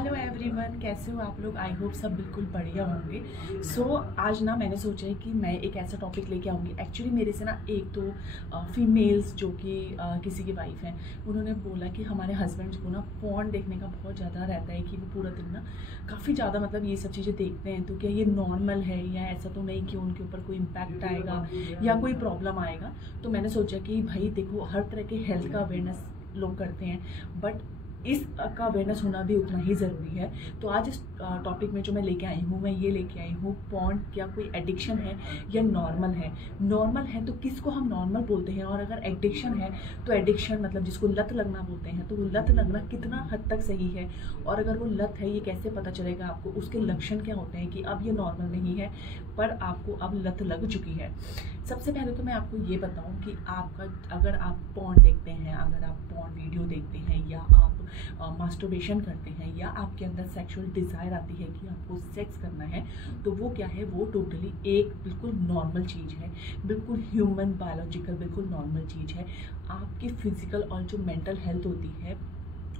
Hello everyone, कैसे हो आप लोग। आई होप सब बिल्कुल बढ़िया होंगे। आज ना मैंने सोचा है कि मैं एक ऐसा टॉपिक लेके आऊँगी। एक्चुअली मेरे से ना एक तो फीमेल्स जो कि किसी की वाइफ हैं, उन्होंने बोला कि हमारे हस्बैंड्स को ना फ़ोन देखने का बहुत ज़्यादा रहता है कि वो पूरा दिन ना काफ़ी ज़्यादा मतलब ये सब चीज़ें देखते हैं। तो क्या ये नॉर्मल है या ऐसा तो नहीं कि उनके ऊपर कोई इम्पैक्ट आएगा या कोई प्रॉब्लम आएगा। तो मैंने सोचा कि भाई देखो, हर तरह के हेल्थ का अवेयरनेस लोग करते हैं, बट इस का अवेयरनेस होना भी उतना ही ज़रूरी है। तो आज इस टॉपिक में जो मैं लेके आई हूँ, मैं ये लेके आई हूँ पॉर्न क्या कोई एडिक्शन है या नॉर्मल है। नॉर्मल है तो किसको हम नॉर्मल बोलते हैं, और अगर एडिक्शन है तो एडिक्शन मतलब जिसको लत लगना बोलते हैं, तो वो लत लगना कितना हद तक सही है, और अगर वो लत है ये कैसे पता चलेगा आपको, उसके लक्षण क्या होते हैं कि अब ये नॉर्मल नहीं है पर आपको अब लत लग चुकी है। सबसे पहले तो मैं आपको ये बताऊं कि आपका अगर आप पॉर्न देखते हैं, अगर आप पॉर्न वीडियो देखते हैं, या आप मास्टरबेशन करते हैं, या आपके अंदर सेक्सुअल डिज़ायर आती है कि आपको सेक्स करना है, तो वो क्या है, वो टोटली एक बिल्कुल नॉर्मल चीज़ है, बिल्कुल ह्यूमन बायोलॉजिकल बिल्कुल नॉर्मल चीज़ है। आपकी फिजिकल और जो मेंटल हेल्थ होती है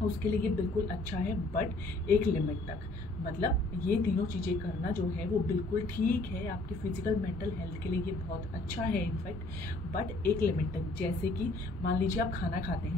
उसके लिए ये बिल्कुल अच्छा है, बट एक लिमिट तक। मतलब ये तीनों चीज़ें करना जो है वो बिल्कुल ठीक है, आपकी फिजिकल मेंटल हेल्थ के लिए ये बहुत अच्छा है इनफैक्ट, बट एक लिमिट तक। जैसे कि मान लीजिए आप खाना खाते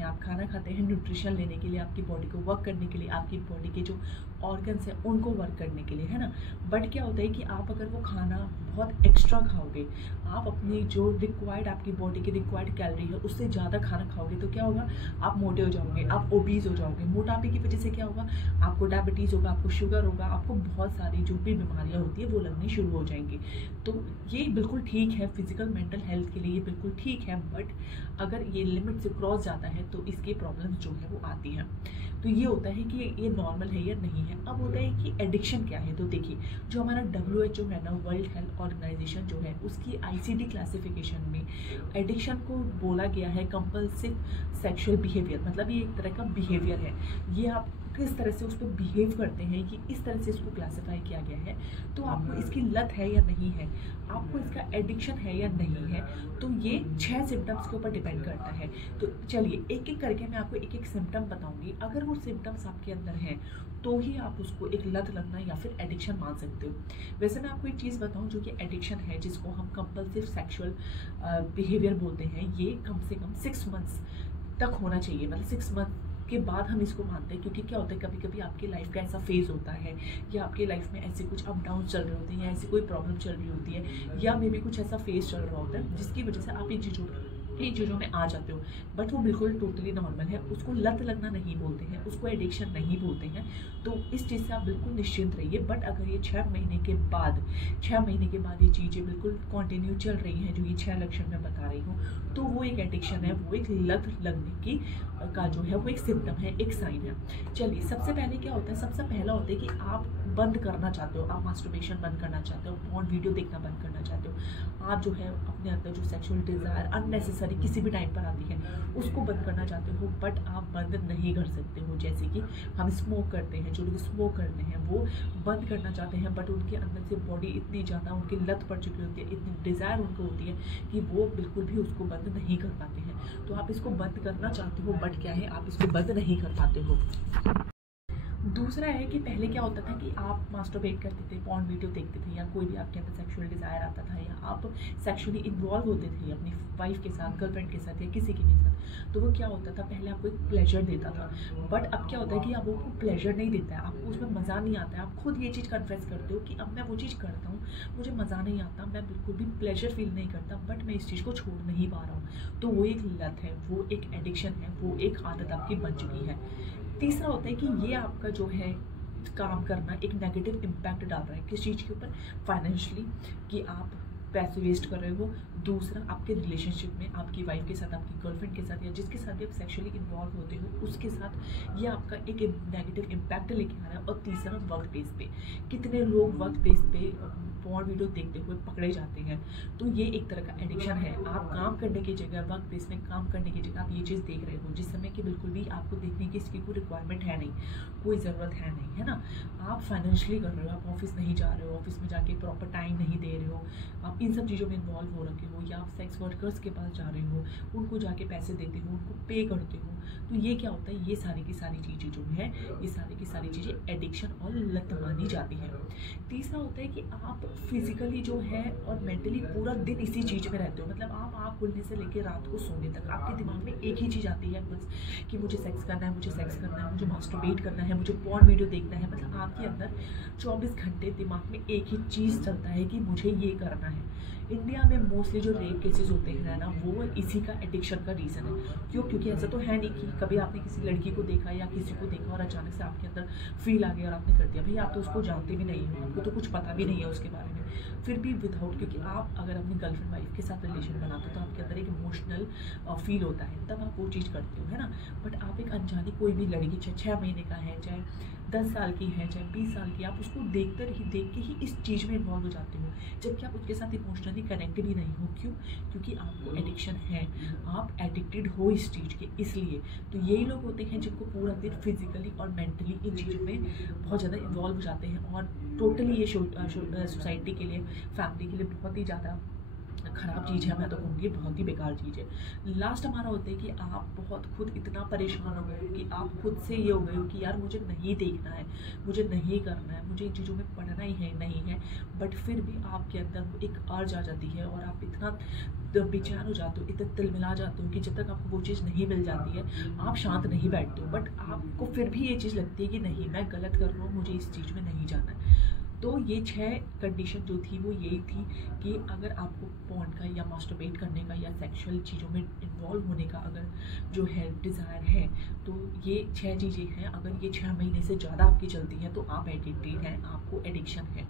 हैं, न्यूट्रिशन लेने के लिए, आपकी बॉडी को वर्क करने के लिए, आपकी बॉडी के जो ऑर्गन्स हैं उनको वर्क करने के लिए, है ना। बट क्या होता है कि आप अगर वो खाना बहुत एक्स्ट्रा खाओगे, आप अपनी जो रिक्वायर्ड आपकी बॉडी की रिक्वायर्ड कैलोरी है उससे ज़्यादा खाना खाओगे, तो क्या होगा, आप मोटे हो जाओगे, आप ओबीज हो जाओगे। मोटापे की वजह से क्या होगा, आपको डायबिटीज़ होगा, आपको शुगर होगा, आपको बहुत सारी जो भी बीमारियां होती है वो लगनी शुरू हो जाएंगी। तो ये बिल्कुल ठीक है, फिजिकल मेंटल हेल्थ के लिए ये बिल्कुल ठीक है, बट अगर ये लिमिट से क्रॉस जाता है तो इसकी प्रॉब्लम्स जो है वो आती हैं। तो ये होता है कि ये नॉर्मल है या नहीं है। अब होता है कि एडिक्शन क्या है। तो देखिए, जो हमारा WHO है ना, वर्ल्ड हेल्थ ऑर्गेनाइजेशन जो है, उसकी ICD क्लासिफिकेशन में एडिक्शन को बोला गया है कंपल्सिव सेक्सुअल बिहेवियर। मतलब ये एक तरह का बिहेवियर है, ये आप किस तरह से उस पर बिहेव करते हैं, कि इस तरह से इसको क्लासिफाई किया गया है। तो आपको इसकी लत है या नहीं है, आपको इसका एडिक्शन है या नहीं है, तो ये 6 सिम्टम्स के ऊपर डिपेंड करता है। तो चलिए एक एक करके मैं आपको एक एक सिम्टम बताऊंगी। अगर वो सिम्टम्स आपके अंदर हैं तो ही आप उसको एक लत लगना या फिर एडिक्शन मान सकते हो। वैसे मैं आपको एक चीज़ बताऊं, जो कि एडिक्शन है, जिसको हम कंपल्सिव सेक्सुअल बिहेवियर बोलते हैं, ये कम से कम 6 मंथ्स तक होना चाहिए। मतलब 6 मंथ के बाद हम इसको मानते हैं, क्योंकि क्या होता है, कभी कभी आपकी लाइफ का ऐसा फेज होता है, या आपकी लाइफ में ऐसे कुछ अप डाउन चल रहे होते हैं, या ऐसी कोई प्रॉब्लम चल रही होती है, या मे बी कुछ ऐसा फेज चल रहा होता है जिसकी वजह से आप इन चीज़ों में आ जाते हो। बट वो बिल्कुल टोटली नॉर्मल है, उसको लत लगना नहीं बोलते हैं, उसको एडिक्शन नहीं बोलते हैं। तो इस चीज़ से आप बिल्कुल निश्चिंत रहिए। बट अगर ये 6 महीने के बाद ये चीज़ें बिल्कुल कंटिन्यू चल रही हैं, जो ये 6 लक्षण मैं बता रही हूँ, तो वो एक एडिक्शन है, वो एक लत लगने की का जो है वो एक सिम्टम है, एक साइन है। चलिए, सबसे पहले क्या होता है, सबसे पहला होता है कि आप बंद करना चाहते हो, आप मास्टरबेशन बंद करना चाहते हो, पॉर्न वीडियो देखना बंद करना चाहते हो, आप जो है अपने अंदर जो सेक्सुअल डिज़ायर अननेसेसरी किसी भी टाइम पर आती है उसको बंद करना चाहते हो, बट आप बंद नहीं कर सकते हो। जैसे कि हम स्मोक करते हैं, जो लोग स्मोक करते हैं वो बंद करना चाहते हैं, बट उनके अंदर से बॉडी इतनी ज़्यादा उनकी लत पड़ चुकी होती है, इतनी डिज़ायर उनको होती है कि वो बिल्कुल भी उसको बंद नहीं कर पाते हैं। तो आप इसको बंद करना चाहते हो, बट क्या है, आप इसको बंद नहीं कर पाते हो। दूसरा है कि पहले क्या होता था कि आप मास्टरबेट करते थे, पॉर्न वीडियो देखते थे, या कोई भी आपके अंदर सेक्सुअल डिज़ायर आता था, या आप सेक्सुअली इन्वॉल्व होते थे अपनी वाइफ के साथ, गर्लफ्रेंड के साथ, या किसी के भी साथ, तो वो क्या होता था, पहले आपको एक प्लेजर देता था। बट अब क्या होता है कि अब वो प्लेजर नहीं देता है, आपको उसमें मज़ा नहीं आता है। आप खुद ये चीज़ कन्फेस करते हो कि अब मैं वो चीज़ करता हूँ, मुझे मज़ा नहीं आता, मैं बिल्कुल भी प्लेजर फील नहीं करता, बट मैं इस चीज़ को छोड़ नहीं पा रहा हूँ। तो वो एक लत है, वो एक एडिक्शन है, वो एक आदत आपकी बन चुकी है। तीसरा होता है कि ये आपका जो है काम करना एक नेगेटिव इम्पैक्ट डाल रहा है, किस चीज़ के ऊपर, फाइनेंशियली, कि आप पैसे वेस्ट कर रहे हो। दूसरा, आपके रिलेशनशिप में आपकी वाइफ के साथ, आपकी गर्लफ्रेंड के साथ, या जिसके साथ भी आप सेक्सुअली इन्वॉल्व होते हो उसके साथ ये आपका एक नेगेटिव इम्पैक्ट लेके आ रहा है। और तीसरा, वर्क प्लेस पे, कितने लोग वर्क प्लेस पे पॉर्न वीडियो देखते हुए पकड़े जाते हैं। तो ये एक तरह का एडिक्शन है। आप काम करने की जगह, वर्क प्लेस में काम करने की जगह आप ये चीज़ देख रहे हो, जिस समय कि बिल्कुल भी आपको देखने की इसकी कोई रिक्वायरमेंट है नहीं, कोई ज़रूरत है नहीं, है ना। आप फाइनेंशियली कर रहे हो, आप ऑफिस नहीं जा रहे हो, ऑफिस में जाके प्रॉपर टाइम नहीं दे रहे हो, आप इन सब चीज़ों में इन्वॉल्व हो रखे हो, या आप सेक्स वर्कर्स के पास जा रहे हो, उनको जाके पैसे देते हो, उनको पे करते हो, तो ये क्या होता है, ये सारी की सारी चीज़ें जो है, ये सारी की सारी चीज़ें एडिक्शन और लत मानी जाती है। तीसरा होता है कि आप फिजिकली जो है और मेंटली पूरा दिन इसी चीज़ में रहते हो, मतलब आप आँख खुलने से लेकर रात को सोने तक आपके दिमाग में एक ही चीज़ आती है बस, कि मुझे सेक्स करना है, मुझे सेक्स करना है, मुझे मास्टरबेट करना है, मुझे पॉर्न वीडियो देखना है। मतलब आपके अंदर 24 घंटे दिमाग में एक ही चीज़ चलता है कि मुझे ये करना है। इंडिया में मोस्टली जो रेप केसेस होते हैं ना, वो इसी का एडिक्शन का रीज़न है। क्यों? क्योंकि ऐसा तो है नहीं कि कभी आपने किसी लड़की को देखा या किसी को देखा और अचानक से आपके अंदर फील आ गया और आपने कर दिया। भाई आप तो उसको जानते भी नहीं हो, आपको तो कुछ पता भी नहीं है उसके बारे में, फिर भी विदाउट, क्योंकि आप अगर अपनी गर्लफ्रेंड वाइफ के साथ रिलेशन बनाते हो तो आपके अंदर एक इमोशनल फील होता है, तब आप वो चीज़ करते हो, है ना। बट आप एक अनजानी कोई भी लड़की, चाहे 6 महीने का है, चाहे 10 साल की है, चाहे 20 साल की, आप उसको देख के ही इस चीज़ में इन्वॉल्व हो जाते हो, जबकि आप उसके साथ इमोशनली कनेक्ट भी नहीं हो। क्यों? क्योंकि आपको एडिक्शन है, आप एडिक्टेड हो इस चीज़ के, इसलिए। तो यही लोग होते हैं जिनको पूरा दिन फिजिकली और मेंटली इन चीज़ों में बहुत ज़्यादा इन्वॉल्व हो जाते हैं, और टोटली ये सोसाइटी के लिए, फैमिली के लिए बहुत ही ज़्यादा ख़राब चीज़ है। मैं तो कहूँगी बहुत ही बेकार चीज़ है। लास्ट हमारा होता है कि आप बहुत खुद इतना परेशान हो गए हो कि आप खुद से ये हो गए हो कि यार मुझे नहीं देखना है, मुझे नहीं करना है, मुझे इन चीज़ों में पढ़ना ही है नहीं है, बट फिर भी आपके अंदर एक अर्ज आ जाती है और आप इतना बेचैन हो जाते हो, इतना तिलमिला जाते हो कि जब तक आपको वो चीज़ नहीं मिल जाती है आप शांत नहीं बैठते हो। बट आपको फिर भी ये चीज़ लगती है कि नहीं, मैं गलत कर रहा हूँ, मुझे इस चीज़ में नहीं जाना है। तो ये 6 कंडीशन जो थी वो यही थी कि अगर आपको पॉर्न का या मास्टरबेट करने का या सेक्सुअल चीज़ों में इन्वॉल्व होने का अगर जो है डिज़ायर है, तो ये 6 चीज़ें हैं। अगर ये 6 महीने से ज़्यादा आपकी चलती हैं तो आप एडिक्टेड हैं, आपको एडिक्शन है।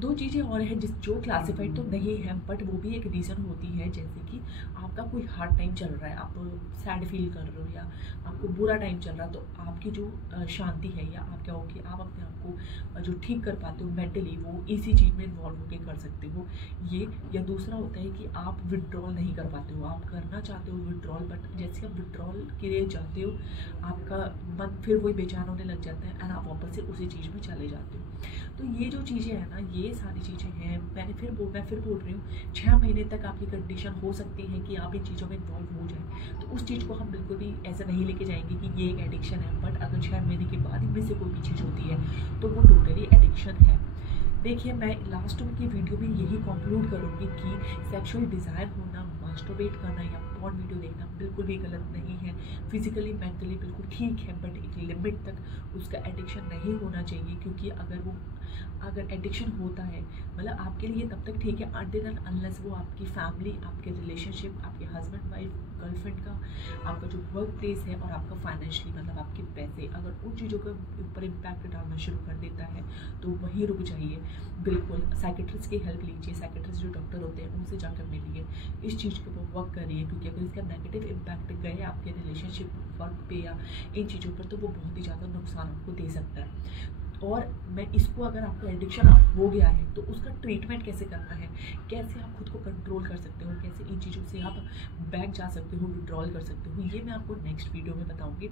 2 चीज़ें और हैं जो क्लासिफाइड तो नहीं है, बट वो भी एक रीज़न होती है, जैसे कि आपका कोई हार्ड टाइम चल रहा है, आप सैड फील कर रहे हो या आपको बुरा टाइम चल रहा है, तो आपकी जो शांति है या आप क्या हो कि आप अपने आप को जो ठीक कर पाते हो मेंटली, वो इसी चीज़ में इन्वॉल्व होकर कर सकते हो ये। या दूसरा होता है कि आप विड्रॉल नहीं कर पाते हो, आप करना चाहते हो विड्रॉल, बट जैसे आप विड्रॉल के लिए जाते हो आपका मन फिर वही बेचैन होने लग जाता है एंड आप वापस से उसी चीज़ में चले जाते हो। तो ये जो चीज़ें हैं ना, ये सारी चीज़ें हैं। मैं फिर बोल रही हूँ, 6 महीने तक आपकी कंडीशन हो सकती है कि आप इन चीज़ों में इन्वॉल्व हो जाए, तो उस चीज़ को हम बिल्कुल भी ऐसा नहीं लेके जाएंगे कि ये एक एडिक्शन है। बट अगर 6 महीने के बाद इनमें से कोई भी चीज़ होती है तो वो टोटली एडिक्शन है। देखिए, मैं लास्ट की वीडियो में यही कंक्लूड करूँगी कि सेक्सुअल डिज़ायर होना, मास्टरबेट करना या पॉर्न वीडियो देखना बिल्कुल भी गलत नहीं है। फिजिकली मेंटली बिल्कुल ठीक है, बट एक लिमिट तक उसका एडिक्शन नहीं होना चाहिए। क्योंकि अगर एडिक्शन होता है, मतलब आपके लिए तब तक ठीक है अनटिल एंड अनलेस वो आपकी फैमिली, आपके रिलेशनशिप, आपके हस्बैंड वाइफ, गर्लफ्रेंड का, आपका जो वर्क प्लेस है और आपका फाइनेंशियली, मतलब आपके पैसे, अगर उन चीज़ों के ऊपर इम्पैक्ट डालना शुरू कर देता है तो वहीं रुक जाइए। बिल्कुल साइकेट्रिस्ट की हेल्प लीजिए, साइकेट्रिस्ट जो डॉक्टर होते हैं उनसे जाकर मिलिए, इस चीज़ के ऊपर वर्क करिए। क्योंकि अगर इसका नेगेटिव इम्पैक्ट गए आपके रिलेशनशिप, वर्क पे या इन चीज़ों पर, तो वो बहुत ही ज़्यादा नुकसान आपको दे सकता है। और मैं इसको, अगर आपको एडिक्शन हो गया है तो उसका ट्रीटमेंट कैसे करना है, कैसे आप खुद को कंट्रोल कर सकते हो, कैसे इन चीज़ों से आप बैक जा सकते हो, विड्रॉल कर सकते हो, ये मैं आपको नेक्स्ट वीडियो में बताऊँगी।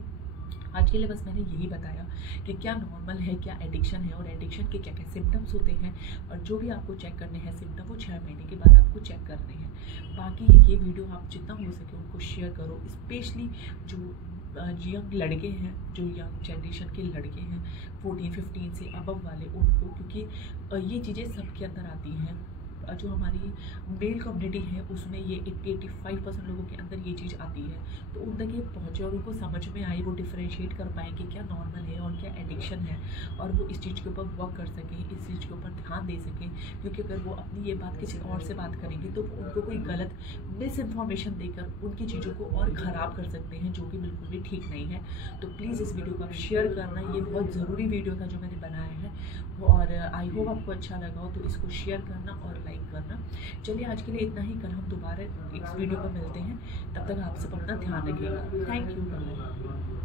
आज के लिए बस मैंने यही बताया कि क्या नॉर्मल है, क्या एडिक्शन है और एडिक्शन के क्या क्या सिम्टम्स होते हैं, और जो भी आपको चेक करने हैं सिम्टम, वो 6 महीने के बाद आपको चेक करने हैं। बाकी ये वीडियो आप जितना हो सके उनको शेयर करो, स्पेशली जो यंग लड़के हैं, जो यंग जनरेशन के लड़के हैं 14-15 से अबव वाले, उनको, क्योंकि ये चीज़ें सबके अंदर आती हैं। जो हमारी मेल कम्युनिटी है उसमें ये 80-85% लोगों के अंदर ये चीज़ आती है, तो उन तक ये पहुँचे और उनको समझ में आई, वो डिफ्रेंशिएट कर पाएँ कि क्या नॉर्मल है और क्या एडिक्शन है, और वो इस चीज़ के ऊपर वर्क कर सकें, इस चीज़ के ऊपर ध्यान दे सकें। क्योंकि अगर वो अपनी ये बात किसी और से बात करेंगे तो उनको कोई गलत मिस इन्फॉर्मेशन देकर उनकी चीज़ों को और ख़राब कर सकते हैं, जो कि बिल्कुल भी ठीक नहीं है। तो प्लीज़ इस वीडियो को आप शेयर करना, ये बहुत ज़रूरी वीडियो था जो मैंने बनाया है, और आई होप आपको अच्छा लगा हो, तो इसको शेयर करना और लाइक करना। चलिए आज के लिए इतना ही, कल हम दोबारा इस वीडियो पर मिलते हैं, तब तक आप सब अपना ध्यान रखिएगा। Thank you.